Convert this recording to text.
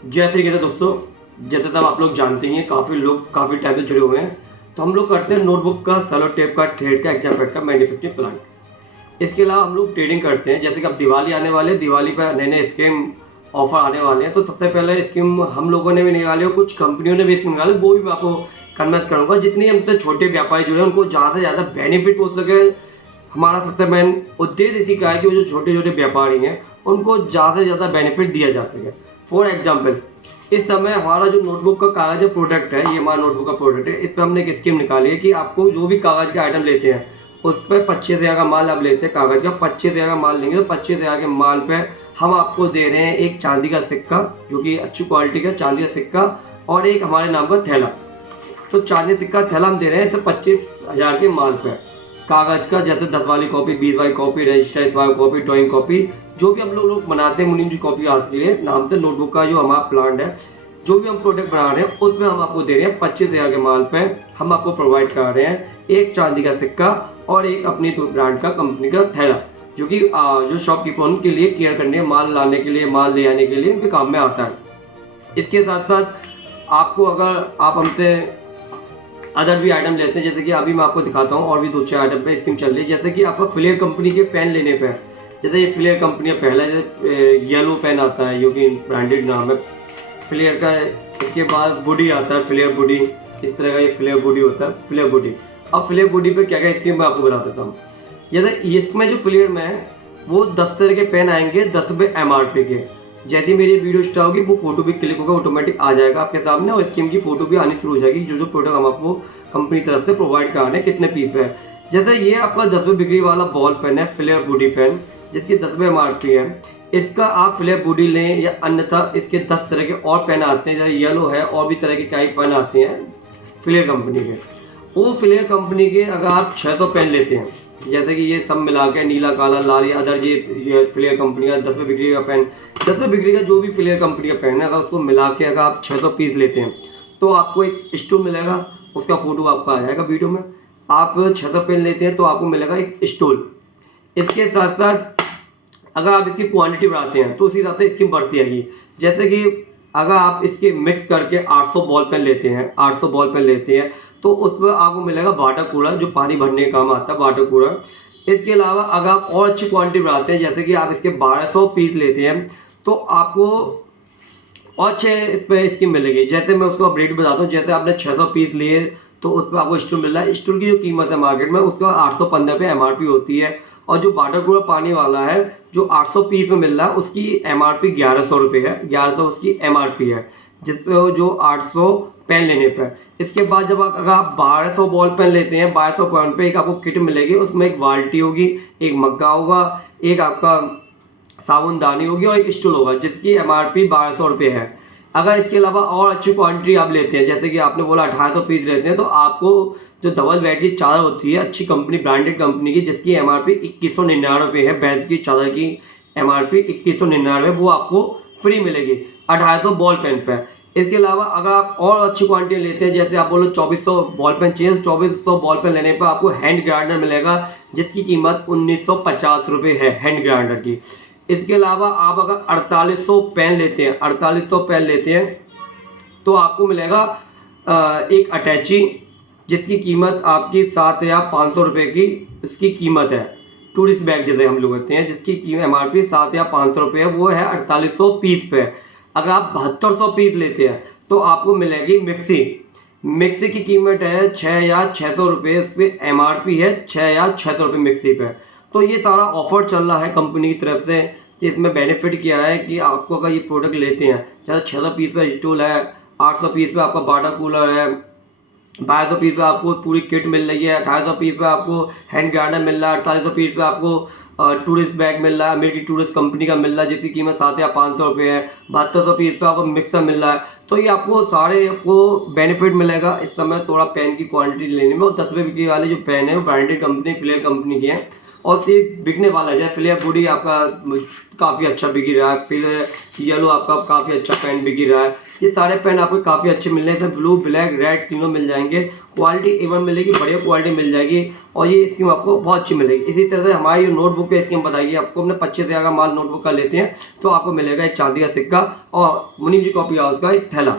जैसे तरीके से दोस्तों, जैसे सब आप लोग जानते ही हैं, काफ़ी लोग काफ़ी टाइम से जुड़े हुए हैं। तो हम लोग करते हैं नोटबुक का, सेलो टेप का, थ्रेड का, एग्जाम पैड का मैन्युफैक्चरिंग प्लांट। इसके अलावा हम लोग ट्रेडिंग करते हैं। जैसे कि अब दिवाली आने वाले है, दिवाली पर नए नए स्कीम ऑफर आने वाले हैं। तो सबसे पहले स्कीम हम लोगों ने भी निकाली और कुछ कंपनियों ने भी स्कीम निकाली, वो भी मैं आपको कन्वेंस करूँगा। जितने हमसे छोटे व्यापारी जुड़े हैं उनको ज़्यादा से ज़्यादा बेनिफिट हो सके, हमारा सबसे मेन उद्देश्य इसी का है कि वो जो छोटे छोटे व्यापारी हैं उनको ज़्यादा से ज़्यादा बेनिफिट दिया जा सके। फॉर एग्जाम्पल, इस समय हमारा जो नोटबुक का कागज़ प्रोडक्ट है, ये हमारा नोटबुक का प्रोडक्ट है। इस पर हमने एक स्कीम निकाली है कि आपको जो भी कागज़ के आइटम लेते हैं उस पर 25,000 का माल आप लेते हैं, कागज़ का 25,000 का माल लेंगे तो 25,000 के माल पे हम आपको दे रहे हैं एक चांदी का सिक्का, जो कि अच्छी क्वालिटी का चांदी का सिक्का, और एक हमारे नाम का थैला। तो चांदी सिक्का थैला हम दे रहे हैं सिर्फ 25,000 के माल पे। कागज़ का जैसे 10 वाली कॉपी, 20 वाली कॉपी, रजिस्टर वाली कॉपी, ड्राइंग कॉपी, जो भी हम लोग बनाते हैं मुनीम जी कॉपी आज के लिए नाम से नोटबुक का जो हमारा प्लांट है, जो भी हम प्रोडक्ट बना रहे हैं उसमें हम आपको दे रहे हैं 25,000 के माल पे हम आपको प्रोवाइड करा रहे हैं एक चांदी का सिक्का और एक अपनी ब्रांड का कंपनी का थैला, जो कि जो शॉपकीपर उनके लिए केयर करने, माल लाने के लिए, माल ले आने के लिए उनके काम में आता है। इसके साथ साथ आपको अगर आप हमसे अदर भी आइटम लेते हैं, जैसे कि अभी मैं आपको दिखाता हूँ और भी 2-4 आइटम पे स्कीम चल रही है। जैसे कि आपका फ्लेयर कंपनी के पेन लेने पे, जैसे ये फ्लेयर कंपनी का पहला येलो पेन आता है, जो कि ब्रांडेड नाम है फ्लेयर का। इसके बाद बॉडी आता है, फ्लेयर बॉडी, इस तरह का ये फ्लेयर बॉडी होता है, फ्लेयर बॉडी। अब फ्लेयर बॉडी पे क्या क्या स्कीम मैं आपको बता देता हूँ। जैसे इसमें जो फ्लेयर में है वो 10 तरह के पेन आएंगे 10 रुपये MRP के। जैसे मेरी वीडियो स्टार्ट होगी वो फोटो भी क्लिक होगा, ऑटोमेटिक आ जाएगा आपके सामने, और स्कीम की फोटो भी आनी शुरू हो जाएगी, जो जो प्रोडक्ट हम आपको कंपनी तरफ से प्रोवाइड करा रहे हैं कितने पीस पे है। जैसे ये आपका 10 रुपये बिक्री वाला बॉल पेन है, फ्लेयर बॉडी पेन, जिसकी 10 रुपये MRP है। इसका आप फ्लेयर बॉडी लें या अन्यथा इसके 10 तरह के और पेन आते हैं, जैसे येलो है और भी तरह के कई पेन आते हैं फ्लेयर कंपनी के। वो फ्लेयर कंपनी के अगर आप 600 पेन लेते हैं, जैसे कि ये सब मिला के नीला, काला, लाल, या अदर ये फ्लेयर कंपनी का 10 रुपये बिक्री का पेन, 10 रुपये बिक्री का जो भी फ्लेयर कंपनी का पेन है, अगर उसको मिला के अगर आप 600 पीस लेते हैं तो आपको एक स्टूल मिलेगा, उसका फोटो आपका आ जाएगा वीडियो में। आप 600 पेन लेते हैं तो आपको मिलेगा एक स्टूल। इसके साथ साथ अगर आप इसकी क्वांटिटी बढ़ाते हैं तो उसी हिसाब से स्कीम बढ़ती जाएगी। जैसे कि अगर आप इसके मिक्स करके 800 बॉल पेन लेते हैं, 800 बॉल पेन लेते हैं तो उस पर आपको मिलेगा वाटर कूलर, जो पानी भरने का काम आता है, वाटर कूलर। इसके अलावा अगर आप और अच्छी क्वांटिटी बढ़ाते हैं, जैसे कि आप इसके 1200 पीस लेते हैं तो आपको और अच्छे इस पर स्कीम मिलेगी। जैसे मैं उसको अब रेट बताता हूँ। जैसे आपने 600 पीस लिए तो उस पर आपको स्टूल मिल रहा है। स्टूल की जो कीमत है मार्केट में उसका 815 रुपये MRP होती है, और जो वाटर कूलर पानी वाला है जो 800 पीस में मिल रहा है उसकी MRP 1100 रुपये है, 1100 उसकी MRP है, जिस पे जो 800 पेन लेने पर। इसके बाद जब अगर आप 1200 बॉल पेन लेते हैं, 1200 पॉइंट पे एक आपको किट मिलेगी, उसमें एक बाल्टी होगी, एक मग्गा होगा, एक आपका साबुनदानी होगी और एक स्टूल होगा, जिसकी MRP 1200 रुपये है। अगर इसके अलावा और अच्छी क्वांटिटी आप लेते हैं, जैसे कि आपने बोला 1800 पीस लेते हैं, तो आपको जो डबल बेड की चादर होती है अच्छी कंपनी, ब्रांडेड कंपनी की, जिसकी MRP 2199 रुपये है, बेड की चादर की MRP 2199, वो आपको फ्री मिलेगी 1800 बॉल पेन पे। इसके अलावा अगर आप और अच्छी क्वांटिटी लेते हैं, जैसे आप बोलो 2400 बॉल पेन चाहिए, तो 2400 बॉल पेन लेने पर आपको हैंड ग्राइंडर मिलेगा, जिसकी कीमत 1950 रुपये है हैंड ग्राइंडर की। इसके अलावा आप अगर 4800 पेन लेते हैं, 4800 पेन लेते हैं तो आपको मिलेगा एक अटैची, जिसकी कीमत आपकी 7,500 रुपये की इसकी कीमत है। टूरिस्ट बैग जैसे हम लोग कहते हैं, जिसकी कीमत MRP 7,500 रुपये है, वो है 4800 पीस पे। अगर आप 7200 पीस लेते हैं तो आपको मिलेगी मिक्सी। मिक्सी की कीमत है 6,600 रुपये, इस पर MRP है 6,600 रुपये मिक्सी पे। तो ये सारा ऑफर चल रहा है कंपनी की तरफ से, कि इसमें बेनिफिट किया है कि आपको अगर ये प्रोडक्ट लेते हैं, जैसे 600 पीस पे स्टूल है, 800 पीस पे आपका वाटर कूलर है, 1200 पीस पे आपको पूरी किट मिल रही है, 1800 पीस पे आपको हैंड ग्राइंडर मिल रहा है, 4800 पीस पे आपको टूरिस्ट बैग मिल रहा है, अमेरिकी टूरिस्ट कंपनी का मिल रहा है, जिसकी कीमत 7,500 रुपये है, 7200 पीस पे आपको मिक्सर मिल रहा है। तो ये आपको सारे आपको बेनिफिट मिलेगा इस समय थोड़ा पेन की क्वांटिटी लेने में। और 10 रुपये बिक्री वाले जो पेन है वो ब्रांडेड कंपनी, फ्लेयर कंपनी के हैं, और ये बिकने वाला है। जैसे फ्लेयर बॉडी आपका काफ़ी अच्छा बिक रहा है, फिर येलो आपका काफ़ी अच्छा पेन बिक रहा है। ये सारे पेन आपको काफ़ी अच्छे मिल रहे हैं, ब्लू ब्लैक रेड तीनों मिल जाएंगे। क्वालिटी A1 मिलेगी, बढ़िया क्वालिटी मिल जाएगी और ये स्कीम आपको बहुत अच्छी मिलेगी। इसी तरह से हमारी जो नोटबुक की स्कीम बताइए, आपको अपने 25,000 का माल नोटबुक का लेते हैं तो आपको मिलेगा एक चांदी का सिक्का और मुनीम जी कॉपी हाउस का एक थैला।